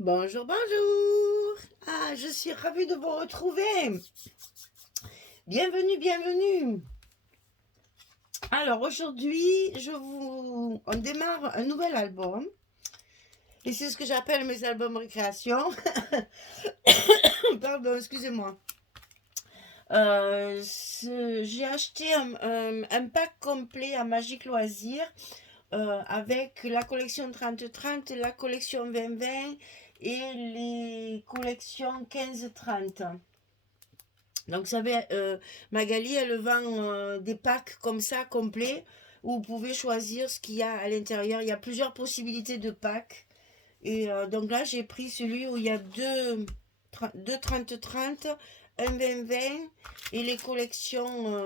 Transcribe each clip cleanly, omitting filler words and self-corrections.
Bonjour, bonjour. Ah, je suis ravie de vous retrouver. Bienvenue, bienvenue. Alors aujourd'hui, on démarre un nouvel album. Et c'est ce que j'appelle mes albums récréation. Pardon, excusez-moi. J'ai acheté un pack complet à Magique Loisirs avec la collection 30-30, la collection 20-20 et les collections 15-30. Donc, vous savez, Magali, elle vend des packs comme ça, complets, où vous pouvez choisir ce qu'il y a à l'intérieur. Il y a plusieurs possibilités de packs. Et donc là, j'ai pris celui où il y a deux 30-30, un 20-20 et les collections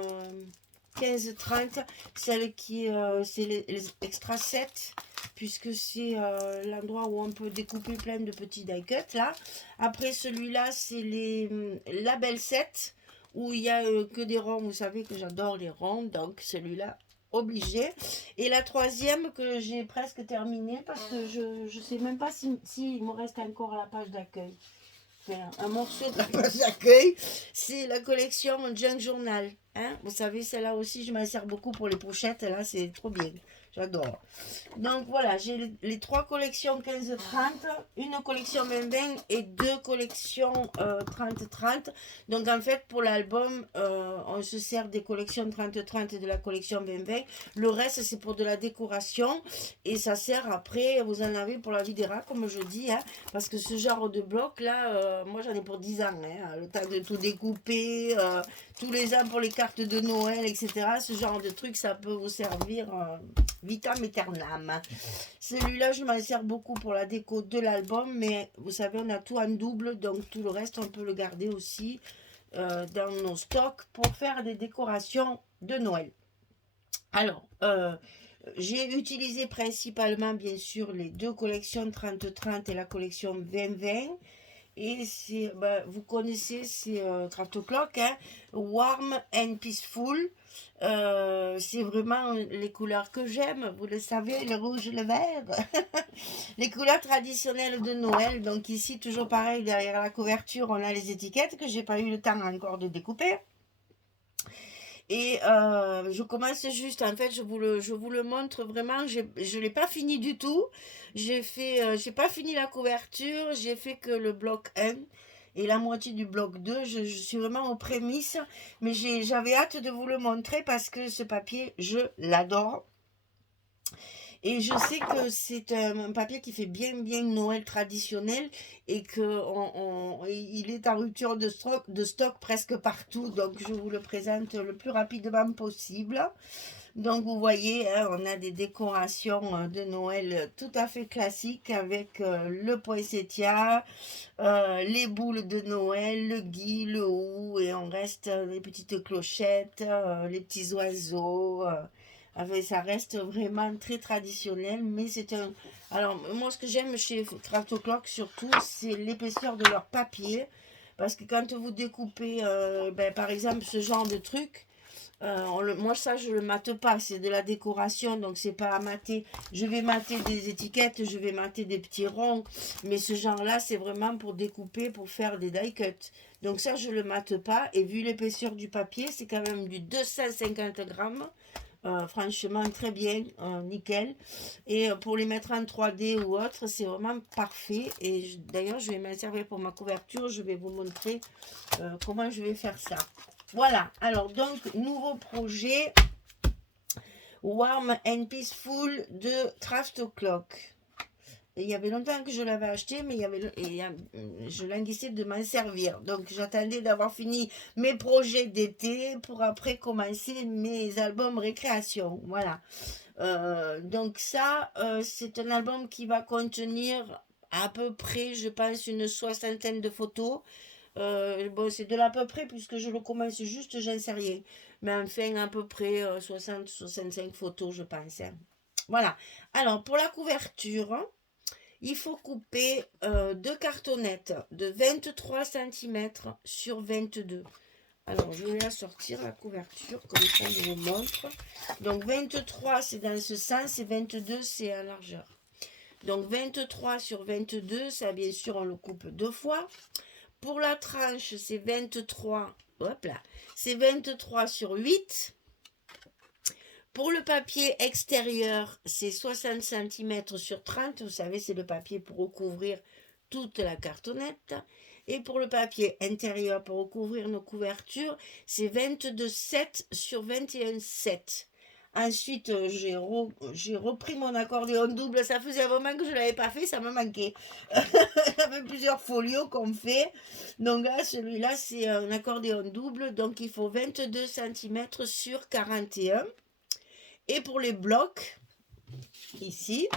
15-30, celle qui c'est les extra 7, puisque c'est l'endroit où on peut découper plein de petits die cuts là. Après celui-là, c'est les labels 7, où il y a que des ronds. Vous savez que j'adore les ronds, donc celui-là obligé. Et la troisième que j'ai presque terminée parce que je sais même pas si il me reste encore la page d'accueil. Enfin, un morceau de la page d'accueil, c'est la collection Junk Journal. Hein? Vous savez, celle-là aussi, je m'en sers beaucoup pour les pochettes. Là, c'est trop bien. J'adore. Donc voilà, j'ai les trois collections 15-30, une collection 20-20 et deux collections 30-30. Donc en fait, pour l'album, on se sert des collections 30-30 et de la collection 20-20. Le reste, c'est pour de la décoration et ça sert après, vous en avez pour la vie des rats, comme je dis, hein, parce que ce genre de bloc là, moi j'en ai pour 10 ans, hein, le temps de tout découper, tous les ans pour les cartes de Noël, etc. Ce genre de truc, ça peut vous servir vitam aeternam. Celui-là, je m'en sers beaucoup pour la déco de l'album, mais vous savez, on a tout en double, donc tout le reste, on peut le garder aussi dans nos stocks pour faire des décorations de Noël. Alors, j'ai utilisé principalement, bien sûr, les deux collections 30-30 et la collection 20-20. Et c'est, bah, vous connaissez, c'est Craft O'Clock, hein, Warm and Peaceful. C'est vraiment les couleurs que j'aime, vous le savez, le rouge et le vert. Les couleurs traditionnelles de Noël. Donc ici, toujours pareil, derrière la couverture, on a les étiquettes que j'ai pas eu le temps encore de découper. Et je commence juste, en fait, je vous le montre vraiment, je ne l'ai pas fini du tout. J'ai pas fini la couverture, j'ai fait que le bloc 1 et la moitié du bloc 2. Je suis vraiment aux prémices, mais j'avais hâte de vous le montrer parce que ce papier, je l'adore. Et je sais que c'est un papier qui fait bien, bien Noël traditionnel et que il est en rupture de stock presque partout. Donc, je vous le présente le plus rapidement possible. Donc, vous voyez, hein, on a des décorations de Noël tout à fait classiques avec le poinsettia, les boules de Noël, le gui, le hou, et on reste les petites clochettes, les petits oiseaux. Ça reste vraiment très traditionnel, mais c'est un. Alors, moi, ce que j'aime chez Craft O'Clock surtout, c'est l'épaisseur de leur papier. Parce que quand vous découpez, ben, par exemple, ce genre de truc, moi, ça, je le mate pas. C'est de la décoration, donc c'est pas à mater. Je vais mater des étiquettes, je vais mater des petits ronds. Mais ce genre-là, c'est vraiment pour découper, pour faire des die cuts. Donc ça, je le mate pas. Et vu l'épaisseur du papier, c'est quand même du 250 grammes. Franchement, très bien, nickel. Et pour les mettre en 3D ou autre, c'est vraiment parfait. Et d'ailleurs, je vais m'en servir pour ma couverture. Je vais vous montrer comment je vais faire ça. Voilà, alors donc, nouveau projet Warm and Peaceful de Craft O'Clock. Il y avait longtemps que je l'avais acheté, mais je languissais de m'en servir. Donc j'attendais d'avoir fini mes projets d'été pour après commencer mes albums récréation. Voilà. Donc ça, c'est un album qui va contenir à peu près, je pense, une soixantaine de photos. Bon, c'est de l'à peu près, puisque je le commence juste, j'en sais rien. Mais enfin, à peu près 60-65 photos, je pense, hein. Voilà. Alors, pour la couverture, il faut couper deux cartonnettes de 23 cm sur 22. Alors, je vais la sortir, la couverture, comme ça je vous montre. Donc, 23, c'est dans ce sens et 22, c'est à largeur. Donc 23 sur 22, ça bien sûr on le coupe 2 fois. Pour la tranche, c'est 23, hop là, c'est 23 sur 8. Pour le papier extérieur, c'est 60 cm sur 30. Vous savez, c'est le papier pour recouvrir toute la cartonnette. Et pour le papier intérieur, pour recouvrir nos couvertures, c'est 22,7 sur 21,7. Ensuite, j'ai repris mon accordéon double. Ça faisait un moment que je ne l'avais pas fait, ça me manquait. Il y avait plusieurs folios qu'on fait. Donc là, celui-là, c'est un accordéon double. Donc il faut 22 cm sur 41. Et pour les blocs, ici,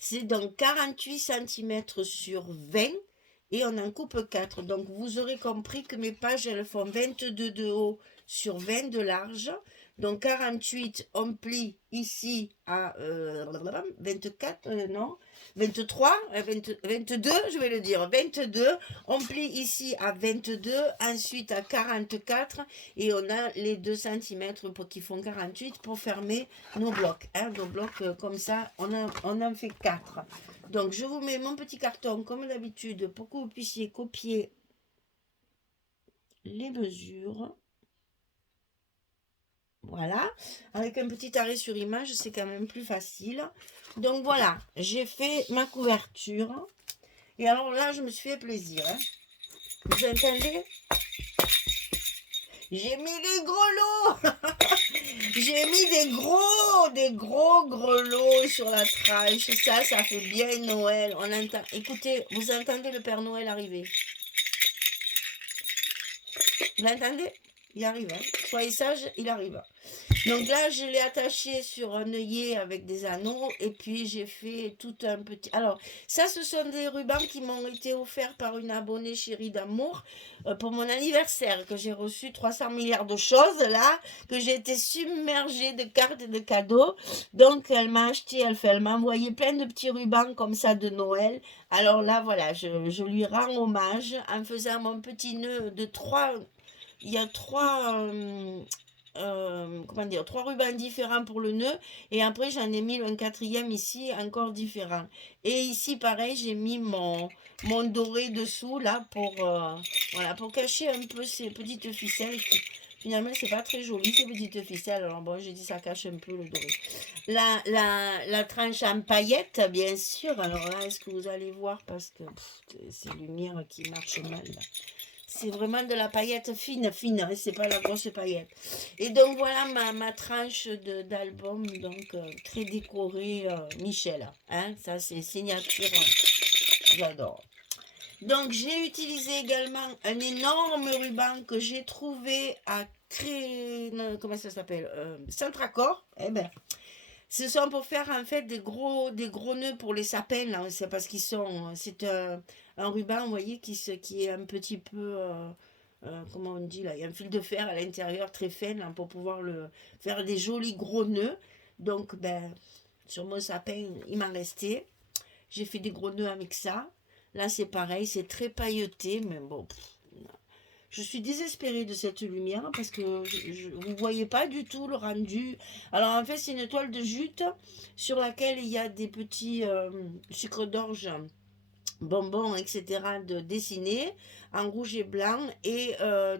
c'est donc 48 cm sur 20 et on en coupe 4. Donc vous aurez compris que mes pages, elles font 22 de haut sur 20 de large. Donc 48, on plie ici à 24, non, 23, 22, je vais le dire, 22. On plie ici à 22, ensuite à 44 et on a les 2 cm qui font 48 pour fermer nos blocs. Hein, nos blocs comme ça, on en fait 4. Donc je vous mets mon petit carton comme d'habitude pour que vous puissiez copier les mesures. Voilà, avec un petit arrêt sur image, c'est quand même plus facile. Donc voilà, j'ai fait ma couverture. Et alors là, je me suis fait plaisir. Hein. Vous entendez? J'ai mis des grelots. J'ai mis des gros grelots sur la tranche. Ça fait bien Noël. On entend. Écoutez, vous entendez le Père Noël arriver? Vous l'entendez? Il arrive. Hein. Soyez sages, il arrive. Donc là, je l'ai attaché sur un œillet avec des anneaux et puis j'ai fait tout un petit... Alors, ça, ce sont des rubans qui m'ont été offerts par une abonnée chérie d'amour pour mon anniversaire, que j'ai reçu 300 milliards de choses là, que j'ai été submergée de cartes et de cadeaux. Donc, elle m'a acheté, elle m'a envoyé plein de petits rubans comme ça de Noël. Alors là, voilà, je lui rends hommage en faisant mon petit nœud de 3... Il y a 3... comment dire, 3 rubans différents pour le nœud et après j'en ai mis un quatrième ici encore différent et ici pareil j'ai mis mon doré dessous là pour voilà, pour cacher un peu ces petites ficelles qui, finalement c'est pas très joli ces petites ficelles. Alors bon, j'ai dit ça cache un peu le doré. La tranche en paillettes bien sûr. Alors là, est-ce que vous allez voir, parce que c'est lumière qui marche mal là. C'est vraiment de la paillette fine, hein, c'est pas la grosse paillette. Et donc voilà ma tranche d'album, donc très décorée Michel. Hein, ça c'est signature, j'adore. Donc j'ai utilisé également un énorme ruban que j'ai trouvé à comment ça s'appelle, Centracor. Eh ben, ce sont pour faire en fait des gros nœuds pour les sapins là. C'est parce qu'ils sont, c'est un ruban, vous voyez, qui est un petit peu, comment on dit là, il y a un fil de fer à l'intérieur très fin là, pour pouvoir faire des jolis gros nœuds. Donc ben sur mon sapin il m'en restait. J'ai fait des gros nœuds avec ça. Là c'est pareil, c'est très pailleté, mais bon. Je suis désespérée de cette lumière parce que vous ne voyez pas du tout le rendu. Alors en fait, c'est une toile de jute sur laquelle il y a des petits sucres d'orge, bonbons, etc. de dessinés en rouge et blanc. Et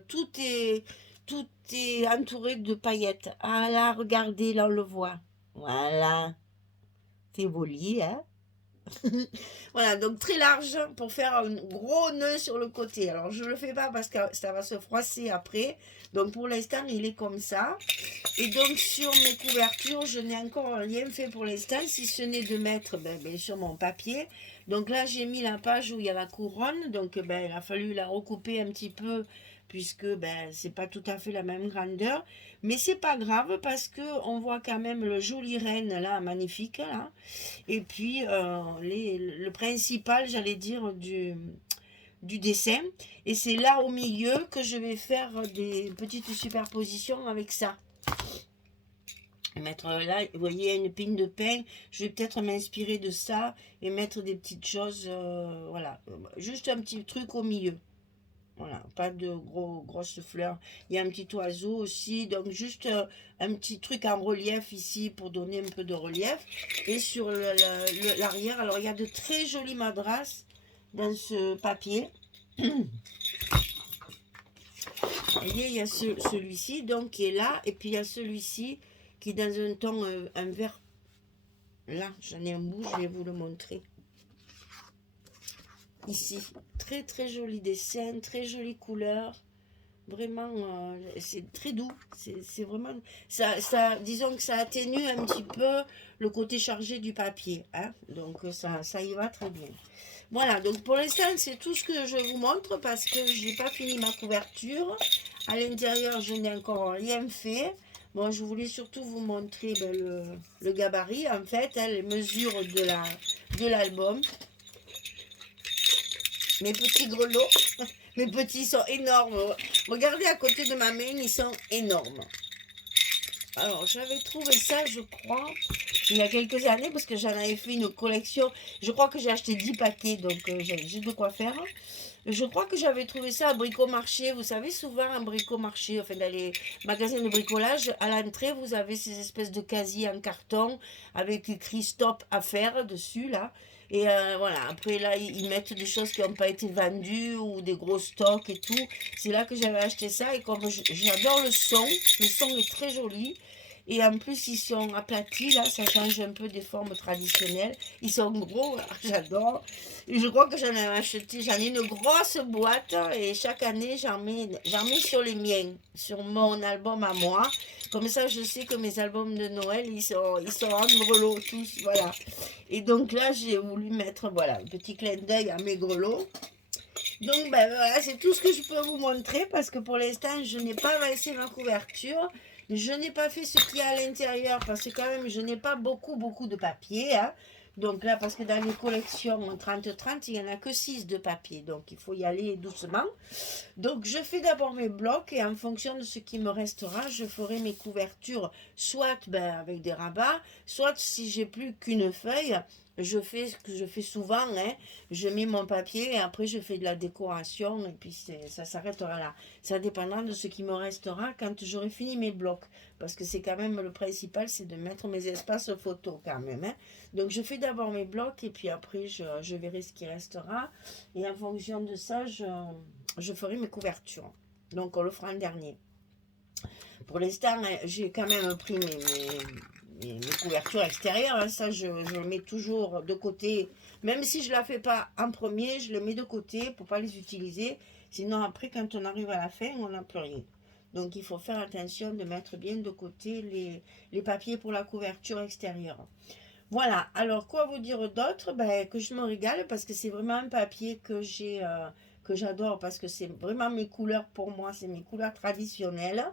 tout est entouré de paillettes. Ah là, regardez, là on le voit. Voilà. C'est joli, hein? Voilà, donc très large pour faire un gros nœud sur le côté. Alors je ne le fais pas parce que ça va se froisser après. Donc pour l'instant il est comme ça. Et donc sur mes couvertures, je n'ai encore rien fait pour l'instant, si ce n'est de mettre bien sûr mon papier. Donc là j'ai mis la page où il y a la couronne. Donc il a fallu la recouper un petit peu puisque c'est pas tout à fait la même grandeur. Mais c'est pas grave parce que on voit quand même le joli renne là, magnifique là. Et puis le principal, j'allais dire, du dessin. Et c'est là au milieu que je vais faire des petites superpositions avec ça. Mettre là, vous voyez, une pine de pain. Je vais peut-être m'inspirer de ça et mettre des petites choses, voilà. Juste un petit truc au milieu. Voilà, pas de grosses fleurs. Il y a un petit oiseau aussi, donc juste un petit truc en relief ici pour donner un peu de relief. Et sur l'arrière, alors il y a de très jolies madras dans ce papier. Vous voyez, il y a celui-ci donc qui est là, et puis il y a celui-ci qui est dans un ton, un vert. Là, j'en ai un bout, je vais vous le montrer. Ici, très très joli dessin, très jolie couleur. Vraiment, c'est très doux. C'est vraiment. Disons que ça atténue un petit peu le côté chargé du papier. Hein, donc, ça y va très bien. Voilà, donc pour l'instant, c'est tout ce que je vous montre parce que je n'ai pas fini ma couverture. À l'intérieur, je n'ai encore rien fait. Bon, je voulais surtout vous montrer le gabarit, en fait, hein, les mesures de l'album. Mes petits grelots, mes petits sont énormes. Regardez à côté de ma main, ils sont énormes. Alors, j'avais trouvé ça, je crois, il y a quelques années, parce que j'en avais fait une collection. Je crois que j'ai acheté 10 paquets, donc j'ai de quoi faire. Je crois que j'avais trouvé ça à Bricomarché. Vous savez, souvent à Bricomarché, enfin dans les magasins de bricolage, à l'entrée, vous avez ces espèces de casiers en carton avec écrit stop à faire dessus, là. Et voilà, après là, ils mettent des choses qui n'ont pas été vendues ou des gros stocks et tout. C'est là que j'avais acheté ça et comme j'adore le son est très joli. Et en plus, ils sont aplatis, là, ça change un peu des formes traditionnelles. Ils sont gros, j'adore. Et je crois que j'en ai acheté, j'en ai une grosse boîte et chaque année, j'en mets sur les miens, sur mon album à moi. Comme ça, je sais que mes albums de Noël, ils sont en grelots tous, voilà. Et donc là, j'ai voulu mettre, voilà, un petit clin d'œil à mes grelots. Donc, ben voilà, c'est tout ce que je peux vous montrer parce que pour l'instant, je n'ai pas laissé ma couverture. Je n'ai pas fait ce qu'il y a à l'intérieur parce que quand même, je n'ai pas beaucoup de papier. Hein. Donc là, parce que dans les collections 30-30, il n'y en a que 6 de papier. Donc, il faut y aller doucement. Donc, je fais d'abord mes blocs et en fonction de ce qui me restera, je ferai mes couvertures soit ben, avec des rabats, soit si j'ai plus qu'une feuille, je fais ce que je fais souvent, hein, je mets mon papier et après je fais de la décoration et puis ça s'arrêtera là. Ça dépendra de ce qui me restera quand j'aurai fini mes blocs. Parce que c'est quand même le principal, c'est de mettre mes espaces photos quand même. Hein. Donc je fais d'abord mes blocs et puis après je verrai ce qui restera. Et en fonction de ça, je ferai mes couvertures. Donc on le fera en dernier. Pour l'instant, j'ai quand même pris mes couvertures extérieures. Hein. Ça, je le mets toujours de côté. Même si je ne la fais pas en premier, je les mets de côté pour ne pas les utiliser. Sinon, après, quand on arrive à la fin, on n'a plus rien. Donc, il faut faire attention de mettre bien de côté les papiers pour la couverture extérieure. Voilà. Alors, quoi vous dire d'autre? Ben, que je me régale parce que c'est vraiment un papier que j'adore parce que c'est vraiment mes couleurs pour moi, c'est mes couleurs traditionnelles.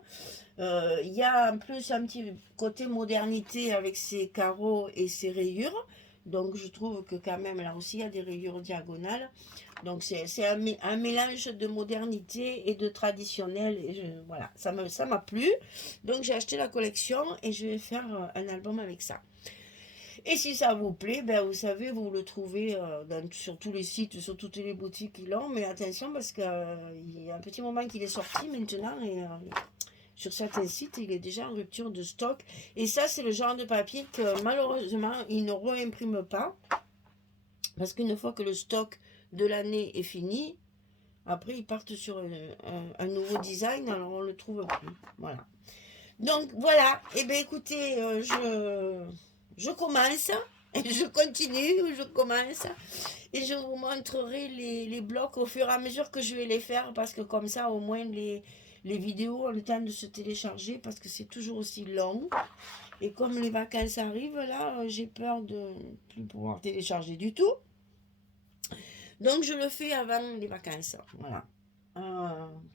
Il y a en plus un petit côté modernité avec ses carreaux et ses rayures. Donc je trouve que quand même là aussi il y a des rayures diagonales. Donc c'est un mélange de modernité et de traditionnel. Et voilà, ça m'a plu. Donc j'ai acheté la collection et je vais faire un album avec ça. Et si ça vous plaît, ben vous savez, vous le trouvez sur tous les sites, sur toutes les boutiques qui l'ont. Mais attention parce qu'il y a un petit moment qu'il est sorti maintenant et sur certains sites, il est déjà en rupture de stock. Et ça, c'est le genre de papier que malheureusement, ils ne réimpriment pas. Parce qu'une fois que le stock de l'année est fini, après, ils partent sur un nouveau design, alors on ne le trouve plus. Voilà. Donc, voilà. Eh bien, écoutez, je commence. Je continue, je commence. Et je vous montrerai les blocs au fur et à mesure que je vais les faire. Parce que comme ça, au moins, les vidéos ont le temps de se télécharger. Parce que c'est toujours aussi long. Et comme les vacances arrivent, là, j'ai peur de ne plus pouvoir télécharger du tout. Donc, je le fais avant les vacances. Voilà.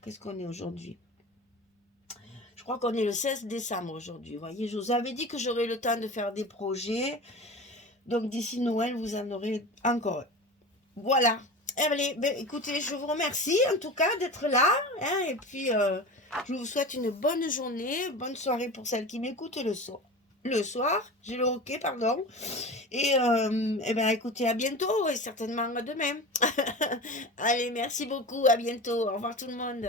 Qu'est-ce qu'on est aujourd'hui? Je crois qu'on est le 16 décembre aujourd'hui. Vous voyez, je vous avais dit que j'aurais le temps de faire des projets. Donc, d'ici Noël, vous en aurez encore. Voilà. Allez, ben, écoutez, je vous remercie en tout cas d'être là. Hein, et puis, je vous souhaite une bonne journée, bonne soirée pour celles qui m'écoutent le son. le soir, j'ai le hockey, pardon. Et ben écoutez, à bientôt et certainement à demain. Allez, merci beaucoup, à bientôt. Au revoir tout le monde.